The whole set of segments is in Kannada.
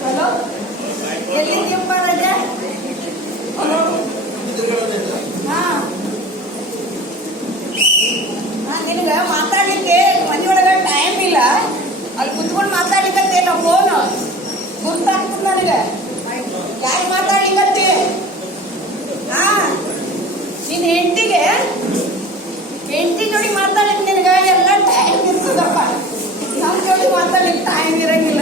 ಹಲೋ ಎಲ್ಲಿದ್ದೀಯಪ್ಪ ರಜೆ ಹಲೋ ಹಾ ನಿನಗೆ ಮಾತಾಡ್ಲಿಕ್ಕೆ ಟೈಮ್ ಇಲ್ಲ ಅಲ್ಲಿ ಕುತ್ಕೊಂಡು ಮಾತಾಡ್ಲಿಕ್ಕೆ ಇಲ್ಲ ಫೋನ್ ಗುರ್ತಾಗ್ತದೆ ನನಗೆ ಯಾರು ಮಾತಾಡ್ಲಿಕ್ಕತ್ತಿ ಹಾ ನಿನ್ನ ಹೆಂಡತಿಗೆ ಹೆಂಡತಿ ಜೋಡಿ ಮಾತಾಡ್ಲಿಕ್ಕೆ ನಿನಗೆ ಎಲ್ಲ ಟೈಮ್ ಇರ್ತದಪ್ಪ ನಮ್ಮ ಜೋಡಿ ಮಾತಾಡ್ಲಿಕ್ಕೆ ಟೈಮ್ ಇರಂಗಿಲ್ಲ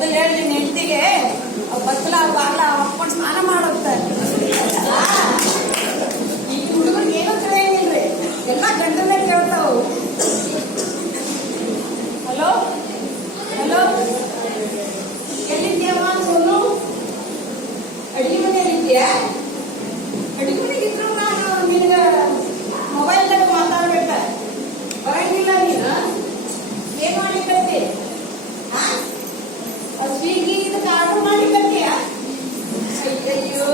ಮೊದಲು ಹೇಳಿ ಹೆಂಡತಿಗೆ ಬತ್ತಲ ಬಾಗ್ಲ ಹಾಕೊಂಡು ಸ್ನಾನ ಮಾಡುತ್ತೆ ಈ ಹುಡುಗರಿಗೆ ಏನೂ ತಿಳಿಯಂಗಿಲ್ರಿ ಎಲ್ಲ ಗಂಡನೇ ಕೇಳ್ತಾವು ಹಲೋ ಹಲೋ ಎಲ್ಲಿದ್ಯಮ್ಮ ಸೋನು ಅಡಿಗೆ ಮನೆಯಲ್ಲಿದ್ಯಾ ಅಡಿಗೆ ಮನೆಗೆ ಇದ್ರು ನಾನು ನಿನಗೆ ಮೊಬೈಲ್ದಾಗ ಮಾತಾಡ್ಬೇಕ ಬರಂಗಿಲ್ಲ ನೀನು ಏನ್ ಮಾಡ್ಲಿಕ್ಕತ್ತಿ ಆ ಸ್ವಿಗ್ಗಿ ಇದಕ್ಕೆ ಆರ್ಡರ್ ಮಾಡ್ಲಿಕ್ಕತ್ತೀಯ ಅಯ್ಯಯ್ಯೋ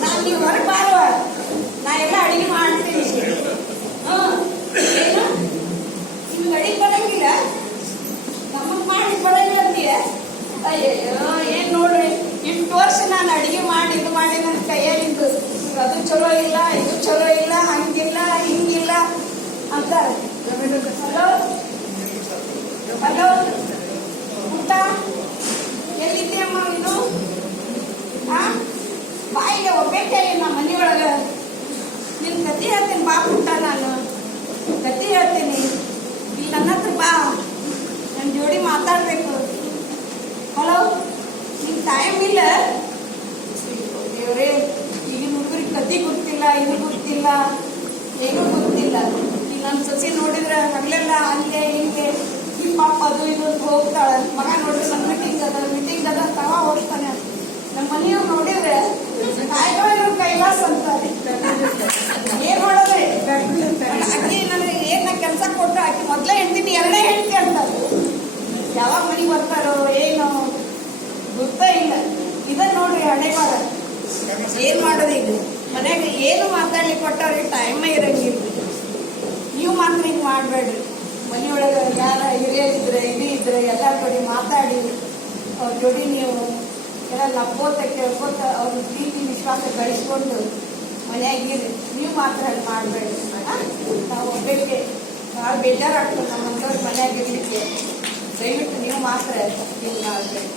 ನಾನು ನೀವು ಹೊರಗೆ ಬಾರುವ ನಾ ಎಲ್ಲ ಅಡಿಗೆ ಮಾಡ್ತೀನಿ ಹ್ಮ್ ಏನು ನಿಮ್ಗೆ ಅಡಿಗೆ ಬರಂಗಿಲ್ಲ ನಮಗ್ ಮಾಡಿ ಬರಂಗಿಲ್ಲ ಅಂತೀಯ ಅಯ್ಯಯ್ಯೋ ಏನ್ ನೋಡ್ರಿ? ಇಷ್ಟು ವರ್ಷ ನಾನು ಅಡಿಗೆ ಮಾಡಿ ಇದು ಮಾಡಿ ನನ್ನ ಕೈಯಲ್ಲಿದ್ದು. ಅದು ಚಲೋ ಇಲ್ಲ, ಇದು ಚಲೋ ಇಲ್ಲ, ಹಂಗಿಲ್ಲ, ಹಿಂಗಿಲ್ಲ ಅಂತ. ಹಲೋ? ಹಲೋ? ಊಟ? ಎಲ್ಲಿದ್ದೀಯಮ್ಮ ಇದು? ಹಾಂ ಬಾಯಿಗೆ ಒಬ್ಬೆಟ್ಟೆ ನಮ್ಮ ಮನೆಯೊಳಗ. ನಿನ್ ಕತಿ ಹೇಳ್ತೀನಿ, ಬಾ ಪುಟ್ಟ ನಾನು ಕತಿ ಹೇಳ್ತೀನಿ ಇಲ್ಲಿ ನನ್ನ ಹತ್ರ ಬಾ ನನ್ನ ಜೋಡಿ ಮಾತಾಡ್ಬೇಕು ಹಲೋ ನಿಂಗೆ ಟೈಮ್ ಇಲ್ಲ. ದೇವ್ರೇ ಈಗಿನ ಹುಡುಗರಿಗೆ ಕತಿ ಗೊತ್ತಿಲ್ಲ, ಇದು ಗೊತ್ತಿಲ್ಲ, ಏನೂ ಗೊತ್ತಿಲ್ಲ. ಈಗ ನನ್ನ ಸಸಿ ನೋಡಿದ್ರೆ ಹಗಲೆಲ್ಲ ಅಲ್ಲೇ ಹಿಂಗೆ, ಈ ಪಾಪ ಅದು ಇದು ಹೋಗ್ತಾಳೆ. ಮಗ ನೋಡಿದ್ರೆ ನನ್ನ ಮೀಟಿಂಗ್ ಅದ ಮೀಟಿಂಗ್ ಅದ, ತವಾ ಹೋಗ್ತಾನೆ. ಹಣೆ ಏನ್ ಮಾಡೋದು ಈಗ ಮನೆಯಾಗ ಏನು ಮಾತಾಡ್ಲಿಕ್ಕೆ ಕೊಟ್ಟವ್ರಿಗೆ ಟೈಮೇ ಇರಂಗಿಲ್ಲ. ನೀವು ಮಾತ್ರ ಹಿಂಗೆ ಮಾಡಬೇಡ್ರಿ. ಮನೆಯೊಳಗೆ ಯಾರ ಹಿರಿಯರ್ ಇದ್ರೆ ಇದು ಇದ್ರೆ ಎಲ್ಲರ ಕಡೆ ಮಾತಾಡಿ, ಅವ್ರ ಜೋಡಿ ನೀವು ಎಲ್ಲ ನಕ್ಕೋತ ಕೇಳ್ಕೋತ ಅವ್ರ ಪ್ರೀತಿ, ವಿಶ್ವಾಸ ಗಳಿಸ್ಕೊಂಡು ಮನೆಯಾಗಿರಿ ನೀವು ಮಾತ್ರ ಹಂಗೆ ಮಾಡಬೇಡ್ರಿ. ನಾವು ಒಬ್ಬಕ್ಕೆ ಭಾಳ ಬೇಜಾರಾಗ್ತದೆ ನಮ್ಮಂಥವ್ರು ಮನೆಯಾಗಿರ್ಲಿಕ್ಕೆ ದಯವಿಟ್ಟು ನೀವು ಮಾತ್ರ ಹಿಂಗೆ ಮಾಡಬೇಡಿ